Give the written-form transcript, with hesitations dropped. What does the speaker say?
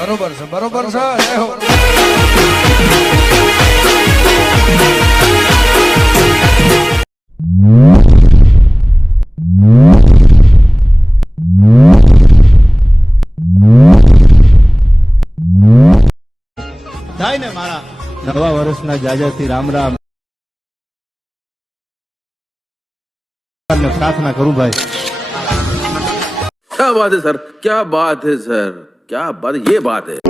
બરોબર છે, બરોબર છે. જય હો. થાય ને મારા નવા વર્ષના જાજાથી રામ રામ प्रार्थना करूं भाई. क्या बात है सर, क्या बात है सर, क्या बात, ये बात है.